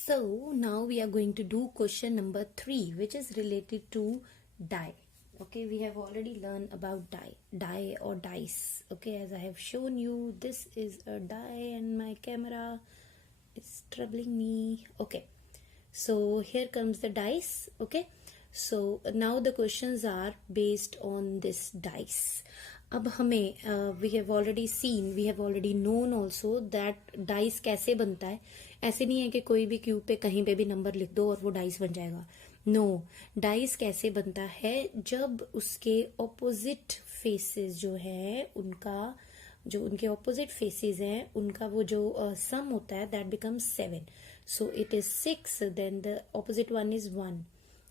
So now we are going to do question number 3, which is related to die. Okay, we have already learned about die or dice. Okay, as I have shown you, this is a die and my camera is troubling me. Okay, so here comes the dice. Okay, so now the questions are based on this dice. अब हमें we have already seen, we have already known also that dice कैसे बनता है. ऐसे नहीं है कि कोई भी क्यूब पे कहीं पे भी नंबर लिख दो और वो डाइस बन जाएगा. नो, डाइस कैसे बनता है जब उसके ऑपोजिट फेसेस जो है उनका, जो उनके ऑपोजिट फेसेस हैं उनका वो जो सम होता है that becomes 7. So it is 6, then the opposite one is 1.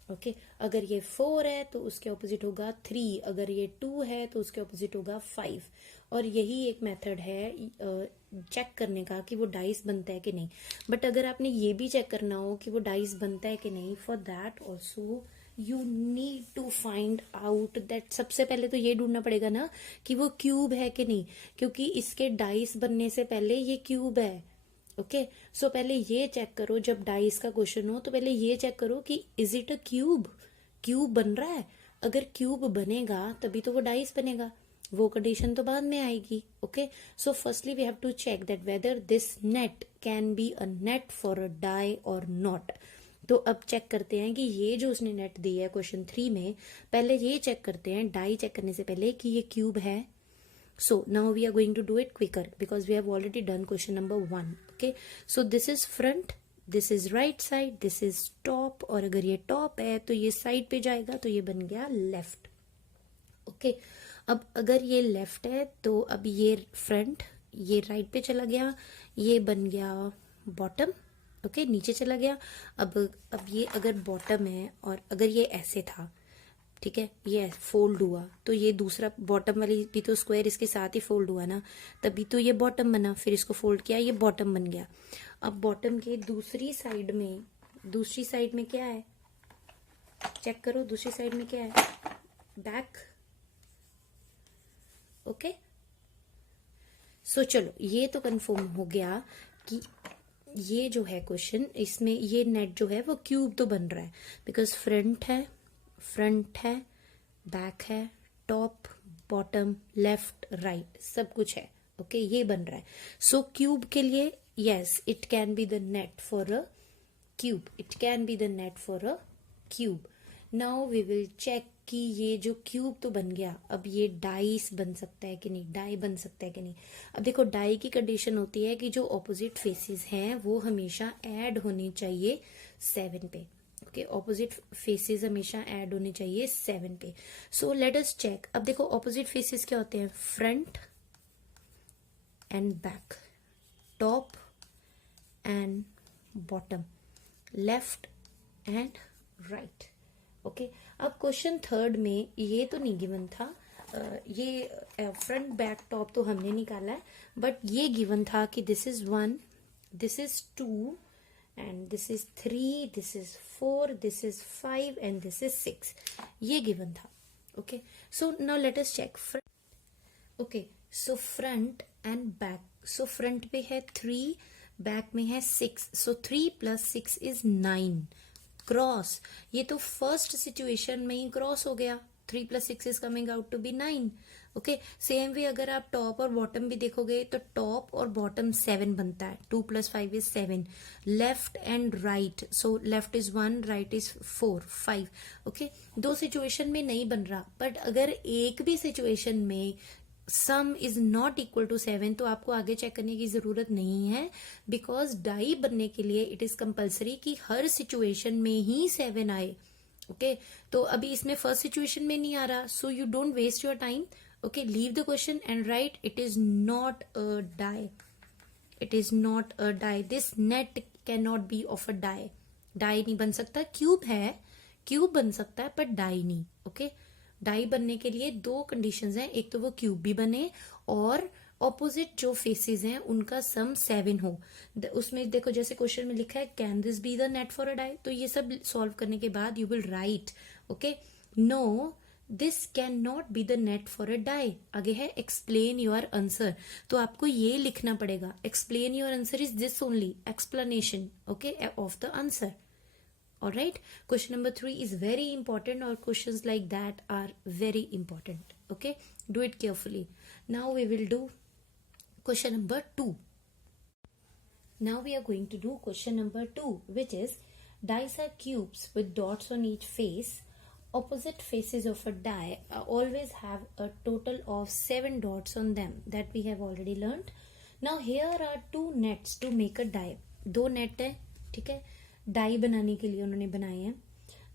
Okay, अगर ये 4 है तो उसके ऑपोजिट होगा 3, अगर ये 2 है तो उसके ऑपोजिट होगा 5. और यही एक मेथड है चेक करने का कि वो डाइस बनता है कि नहीं. बट अगर आपने ये भी चेक करना हो कि वो डाइस बनता है कि नहीं, for that also you need to find out that. सबसे पहले तो ये ढूंढना पड़ेगा ना कि वो क्यूब है कि नहीं, क्योंकि इसके डाइस बनने से पहले ये क्यूब है. ओके, सो पहले ये चेक करो, जब डाइस का क्वेश्चन हो तो पहले ये चेक करो कि is it a cube. Cube बन रहा है, अगर क्यूब बनेगा तभी तो वो डाइस बनेगा, वो कंडीशन तो बाद में आएगी. Okay, so firstly we have to check that whether this net can be a net for a die और नॉट. तो अब चेक करते हैं कि ये जो उसने नेट दी है क्वेश्चन 3 में, पहले ये चेक करते हैं डाई चेक करने से पहले कि ये क्यूब है. So now we are going to do it quicker because we have already done question number 1. Okay, so this is front, this is right side, this is top. और अगर ये top है तो ये side पे जाएगा तो ये बन गया left. Okay, अब अगर ये left है तो अब ये front, ये right पे चला गया, ये बन गया bottom. Okay, नीचे चला गया. अब ये अगर bottom है और अगर ये ऐसे था, ठीक है, ये फोल्ड हुआ तो ये दूसरा बॉटम वाली भी तो स्क्वायर इसके साथ ही फोल्ड हुआ ना, तभी तो ये बॉटम बना. फिर इसको फोल्ड किया, ये बॉटम बन गया. अब बॉटम के दूसरी साइड में क्या है, चेक करो. दूसरी साइड में क्या है, बैक. ओके, सो चलो ये तो कंफर्म हो गया कि ये जो है क्वेश्चन, इसमें ये नेट जो है वो क्यूब तो बन रहा है, बिकॉज फ्रंट है, बैक है, टॉप, बॉटम, लेफ्ट, राइट, सब कुछ है. ओके, ये बन रहा है. सो क्यूब के लिए yes, it can be the net for a cube. It can be the net for a cube. Now we will check कि ये जो क्यूब तो बन गया, अब ये डाइस बन सकता है कि नहीं, डाई बन सकता है कि नहीं. अब देखो, डाई की कंडीशन होती है कि जो ऑपोजिट फेसेस हैं वो हमेशा ऐड होने चाहिए 7 पे. ओके, ऑपोजिट फेसेस हमेशा ऐड होने चाहिए 7 पे. So let us check. अब देखो, ऑपोजिट फेसेस क्या होते हैं, front and back, top and bottom, left and right. Okay, अब क्वेश्चन 3 में ये तो नहीं गिवन था, ये फ्रंट बैक टॉप तो हमने निकाला है, बट ये गिवन था कि this is 1, this is 2 and this is 3, this is 4, this is 5 and this is 6. ये given था. Okay, so now let us check. Okay, so front and back. So front पे है 3, back में है 6. So 3 plus 6 is 9. Cross, ये तो first situation में ही cross हो गया. 3 plus 6 is coming out to be 9. Okay, same way अगर आप टॉप और बॉटम भी देखोगे तो टॉप और बॉटम 7 बनता है. 2 plus 5 is 7. Left and right, so left is 1, right is 4, 5. Okay, दो सिचुएशन में नहीं बन रहा, बट अगर एक भी सिचुएशन में sum is not equal to 7 तो आपको आगे चेक करने की जरूरत नहीं है, बिकॉज डाई बनने के लिए इट इज कंपल्सरी कि हर सिचुएशन में ही 7 आए. ओके, तो अभी इसमें फर्स्ट सिचुएशन में नहीं आ रहा, so you don't waste your time. Okay, leave the question and write it is not a die. It is not a die. This net cannot be of a die. Die नहीं बन सकता. Cube है, cube बन सकता है, पर die नहीं. Okay, die बनने के लिए 2 कंडीशंस हैं, एक तो वो क्यूब भी बने और ऑपोजिट जो फेसेस हैं उनका सम 7 हो. उसमें देखो, जैसे क्वेश्चन में लिखा है can this be the net for a die, तो ये सब सॉल्व करने के बाद you will write. Okay, no, this can not be the net for a die. आगे है एक्सप्लेन योर आंसर, तो आपको ये लिखना पड़ेगा, explain your answer is this only, explanation okay of the answer. All right, question number 3 is very important, or questions like that are very important. Okay, do it carefully. Now we will do question number 2. Now we are going to do question number 2, which is dice are cubes with dots on each face. Opposite faces of a die always have a total of 7 dots on them, that we have already learned. Now here are 2 nets to make a die. 2 net है, ठीक है, die बनाने के लिए उन्होंने बनाए हैं.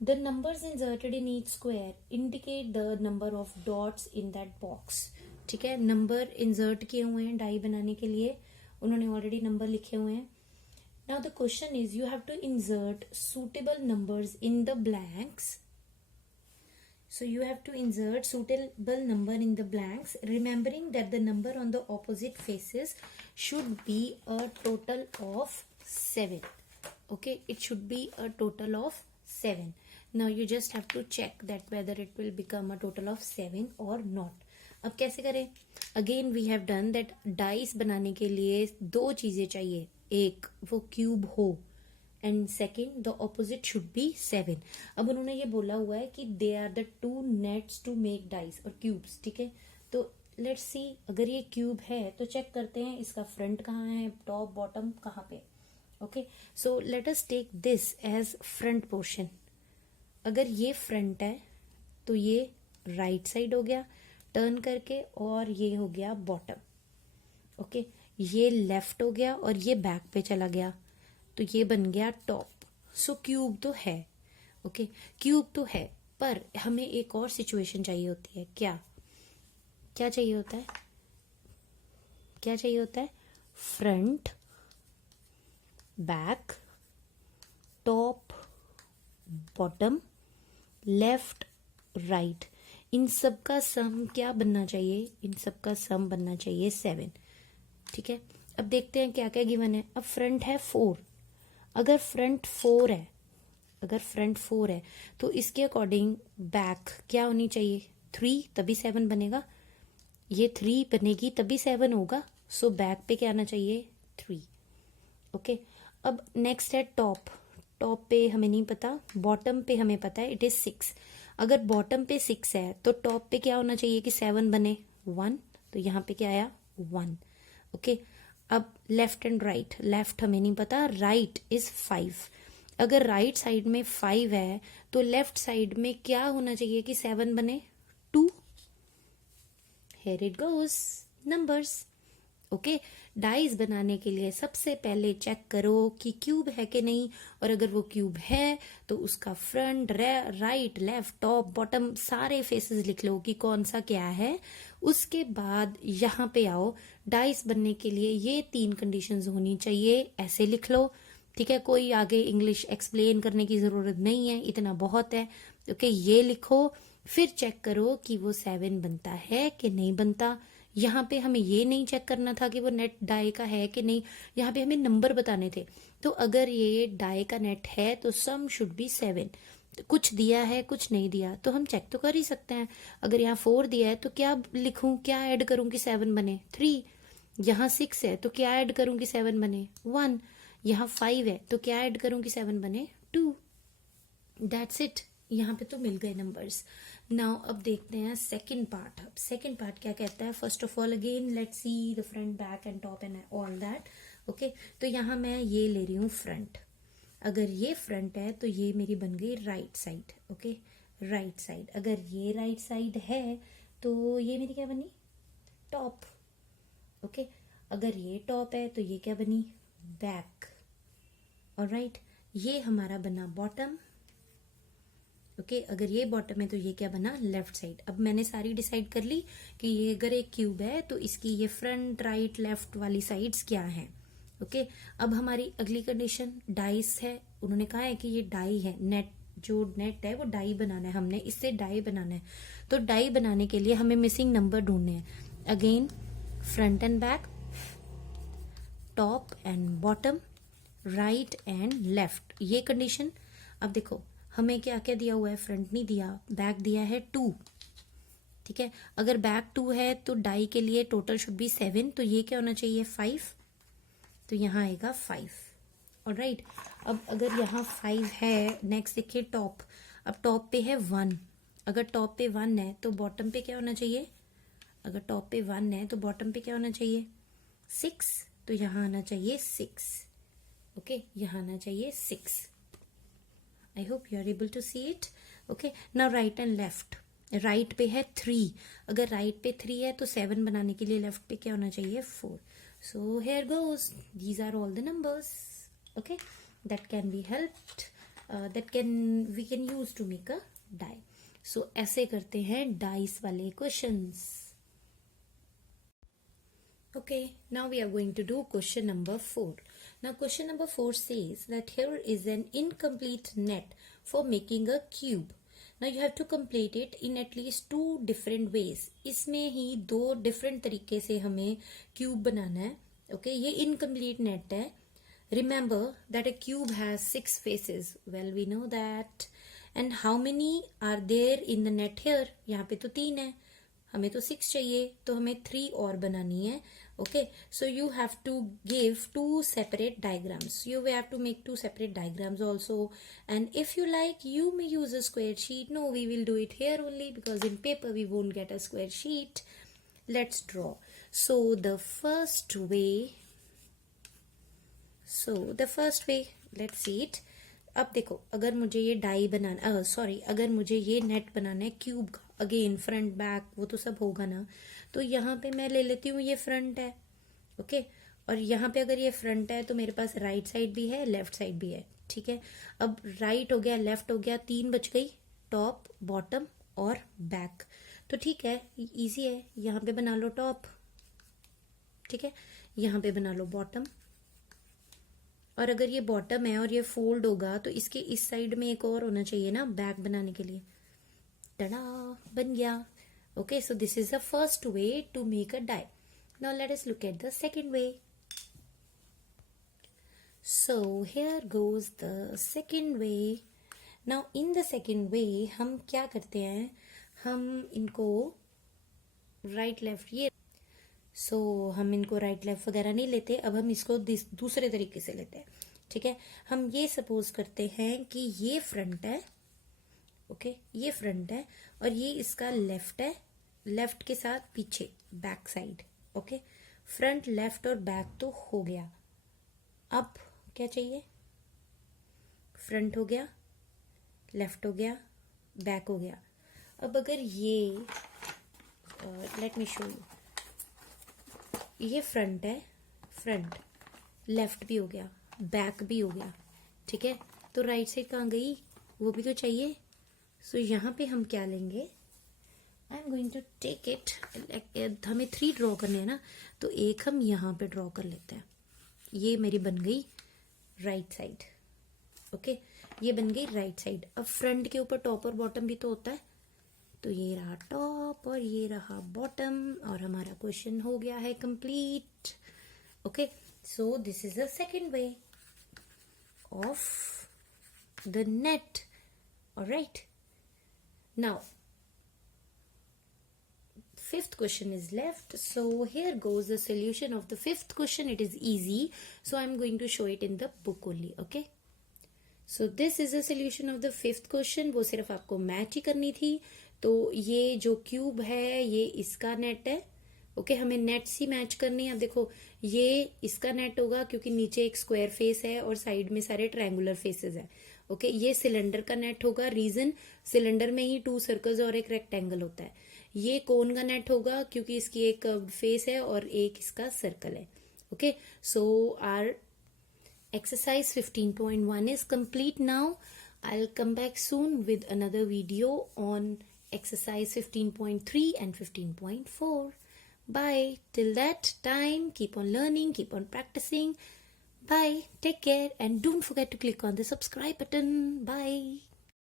The numbers inserted in each square indicate the number of dots in that box. ठीक है, नंबर इंसर्ट किए हुए हैं डाई बनाने के लिए, उन्होंने ऑलरेडी नंबर लिखे हुए हैं. Now the question is you have to insert suitable numbers in the blanks. So you have to insert suitable number in the blanks, remembering that the number on the opposite faces should be a total of 7. Okay, it should be a total of 7. Now you just have to check that whether it will become a total of 7 or not. अब कैसे करें? Again we have done that dice बनाने के लिए 2 चीजें चाहिए, एक वो क्यूब हो and second the opposite should be 7. अब उन्होंने ये बोला हुआ है कि they are the 2 nets to make dice और क्यूब्स. ठीक है, तो लेट्स सी, अगर ये क्यूब है तो चेक करते हैं इसका फ्रंट कहाँ है, टॉप बॉटम कहाँ पे. Okay, so let us take this as front portion. अगर ये फ्रंट है तो ये राइट साइड हो गया टर्न करके, और ये हो गया बॉटम. ओके, ये लेफ्ट हो गया और ये बैक पे चला गया, तो ये बन गया टॉप. सो क्यूब तो है. ओके, क्यूब तो है, पर हमें एक और सिचुएशन चाहिए होती है. क्या क्या चाहिए होता है? क्या चाहिए होता है? Front, back, top, bottom, left, right. इन सब का सम क्या बनना चाहिए? इन सब का सम बनना चाहिए 7. ठीक है, अब देखते हैं क्या क्या गिवन है. अब फ्रंट है 4. अगर फ्रंट 4 है, अगर फ्रंट 4 है तो इसके अकॉर्डिंग बैक क्या होनी चाहिए? 3, तभी 7 बनेगा. ये 3 बनेगी तभी 7 होगा. सो बैक पे क्या आना चाहिए? 3. ओके, अब नेक्स्ट है टॉप. टॉप पे हमें नहीं पता, बॉटम पे हमें पता है, इट इज 6. अगर बॉटम पे 6 है तो टॉप पे क्या होना चाहिए कि 7 बने? 1. तो यहाँ पे क्या आया? 1. ओके, अब लेफ्ट एंड राइट. लेफ्ट हमें नहीं पता, राइट इज 5. अगर राइट साइड में 5 है तो लेफ्ट साइड में क्या होना चाहिए कि 7 बने? 2. Here it goes numbers. Okay, dice बनाने के लिए सबसे पहले चेक करो कि क्यूब है कि नहीं, और अगर वो क्यूब है तो उसका front, right, left, top, bottom सारे फेसेस लिख लो कि कौन सा क्या है. उसके बाद यहाँ पे आओ. डाइस बनने के लिए ये 3 कंडीशंस होनी चाहिए, ऐसे लिख लो. ठीक है, कोई आगे इंग्लिश एक्सप्लेन करने की जरूरत नहीं है, इतना बहुत है. ओके, ये लिखो, फिर चेक करो कि वो 7 बनता है कि नहीं बनता. यहाँ पे हमें ये नहीं चेक करना था कि वो नेट डाई का है कि नहीं, यहाँ पे हमें नंबर बताने थे. तो अगर ये डाई का नेट है तो सम शुड बी 7. कुछ दिया है कुछ नहीं दिया तो हम चेक तो कर ही सकते हैं. अगर यहाँ 4 दिया है तो क्या लिखूं, क्या ऐड करूं कि 7 बने? 3. यहाँ 6 है तो क्या ऐड करूं कि 7 बने? 1. यहाँ 5 है तो क्या ऐड करूं कि 7 बने? 2. That's it. यहाँ पे तो मिल गए नंबर्स. नाउ अब देखते हैं सेकंड पार्ट. सेकंड पार्ट क्या कहता है? First of all again let's see the front, back and top and all that. Okay, तो यहाँ मैं ये ले रही हूँ फ्रंट. अगर ये फ्रंट है तो ये मेरी बन गई right side. Okay, right side. अगर ये राइट साइड है तो ये मेरी क्या बनी? टॉप. ओके, अगर ये टॉप है तो ये क्या बनी? बैक. ऑलराइट, ये हमारा बना बॉटम. ओके, अगर ये बॉटम है तो ये क्या बना? Left side. अब मैंने सारी डिसाइड कर ली कि ये अगर एक क्यूब है तो इसकी ये फ्रंट, राइट, लेफ्ट वाली साइड्स क्या हैं. ओके, अब हमारी अगली कंडीशन डाइस है. उन्होंने कहा है कि ये डाई है, नेट जो नेट है वो डाई बनाना है, हमने इससे डाई बनाना है. तो डाई बनाने के लिए हमें मिसिंग नंबर ढूंढने हैं. Again front and back, top and bottom, right and left, ये कंडीशन. अब देखो हमें क्या क्या दिया हुआ है? फ्रंट नहीं दिया, बैक दिया है 2. ठीक है, अगर बैक 2 है तो डाई के लिए टोटल शुड बी 7, तो ये क्या होना चाहिए 5, तो यहाँ आएगा 5। ऑलराइट, अब अगर यहाँ 5 है, नेक्स्ट देखिए टॉप, अब टॉप पे है 1, अगर टॉप पे 1 है तो बॉटम पे क्या होना चाहिए, अगर टॉप पे 1 है तो बॉटम पे क्या होना चाहिए 6, तो यहाँ आना चाहिए 6। ओके, यहाँ आना चाहिए 6। I hope you are able to see it. Okay, now right and left. Right पे है 3, अगर राइट पे 3 है तो 7 बनाने के लिए लेफ्ट पे क्या होना चाहिए 4। So here goes, these are all the numbers, okay, that can be helped, we can use to make a die. So ऐसे करते हैं डाइस वाले questions. Okay, now we are going to do question number 4. Now question number 4 says that here is an incomplete net for making a cube. Now you have to complete it in at least 2 different ways. इसमें ही 2 different तरीके से हमें cube बनाना है। Okay, ये incomplete net है। Remember that a cube has 6 faces. Well, we know that. And how many are there in the net here? यहाँ पे तो 3 है, हमें तो 6 चाहिए, तो हमें 3 और बनानी है। Okay, so you have to give 2 separate diagrams. You will have to make 2 separate diagrams also. And if you like, you may use a square sheet. No, we will do it here only because in paper we won't get a square sheet. Let's draw. So the first way, let's see it. अब देखो, अगर मुझे ये die बनाना, अगर मुझे ये net बनाना है cube का, अगेन फ्रंट बैक वो तो सब होगा ना, तो यहाँ पे मैं ले लेती हूँ ये फ्रंट है। ओके, और यहाँ पे अगर ये फ्रंट है तो मेरे पास राइट साइड भी है, लेफ्ट साइड भी है। ठीक है, अब राइट हो गया, लेफ्ट हो गया, 3 बच गई, टॉप, बॉटम और बैक। तो ठीक है, इजी है, यहाँ पे बना लो टॉप, ठीक है, यहाँ पे बना लो बॉटम, और अगर ये बॉटम है और ये फोल्ड होगा तो इसके इस साइड में एक और होना चाहिए ना बैक बनाने के लिए। टड़ा, बन गया। Okay, so this is the first way to make a die. Now let us look at the second way. So here goes the second way. Now in the second way हम क्या करते हैं, हम इनको राइट लेफ्ट, ये हम इनको right left वगैरह नहीं लेते, अब हम इसको दूसरे तरीके से लेते हैं। ठीक है, हम ये सपोज करते हैं कि ये फ्रंट है, ओके, ये फ्रंट है और ये इसका लेफ्ट है, लेफ्ट के साथ पीछे back side. Okay, front, left और बैक तो हो गया, अब क्या चाहिए, फ्रंट हो गया, लेफ्ट हो गया, बैक हो गया। अब अगर ये लेट मी शो यू, ये फ्रंट है, फ्रंट, लेफ्ट भी हो गया, बैक भी हो गया, ठीक है, तो राइट साइड कहाँ गई, वो भी तो चाहिए। सो यहाँ पे हम क्या लेंगे, I am going to take it, हमें 3 ड्रॉ करने हैं ना, तो एक हम यहाँ पे ड्रॉ कर लेते हैं। ये मेरी बन गई राइट साइड। ओके, ये बन गई राइट साइड। अब फ्रंट के ऊपर टॉप और बॉटम भी तो होता है, तो ये रहा टॉप और ये रहा बॉटम, और हमारा क्वेश्चन हो गया है complete. Okay, so this is the second way of the net. Alright, now fifth question is left. So here goes the solution of the 5th question. It is easy, so I'm going to show it in the book only. Okay, so this is the solution of the 5th question. वो सिर्फ आपको match ही करनी थी। तो ये जो cube है ये इसका नेट है। ओके, हमें नेट्स ही मैच करनी है। अब देखो, ये इसका नेट होगा क्योंकि नीचे एक स्क्वायर फेस है और साइड में सारे ट्रायंगुलर फेसेस है। ओके, ये सिलेंडर का नेट होगा, रीजन सिलेंडर में ही 2 सर्कल्स और एक रेक्टेंगल होता है। ये कोन का नेट होगा क्योंकि इसकी एक फेस है और एक इसका सर्कल है। Okay, so our exercise 15.1 is complete now. I'll come back soon with another video on exercise 15.3 and 15.4. Bye. Till that time, keep on learning, keep on practicing. Bye. Take care and don't forget to click on the subscribe button. Bye.